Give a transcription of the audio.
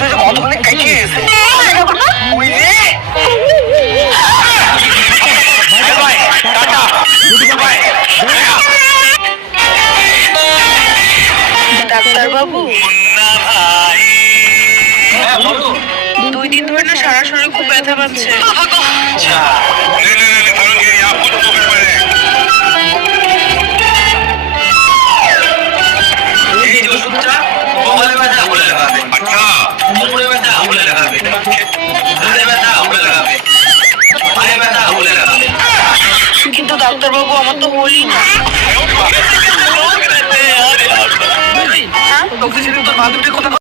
কতক্ষণে কেটে গেছে ওই রে বাই টাটা বাই ডাক্তার বাবু, হ্যাঁ বলো 2 দিন ধরে না সারা শরীর খুব ব্যথা পাচ্ছে। আচ্ছা এই যে ওষুধটা কোমরে ব্যথা আঙুলে লাগাবে আচ্ছা কোমরে ব্যথা আঙুলে লাগাবে হাড়ে ব্যথা আঙুলে লাগাবে পায়ে ব্যথা আঙুলে লাগাবে কিন্তু ডাক্তার বাবু, আমার তো হলই না। তোকে সেদিন তোর বান্ধবীর কথা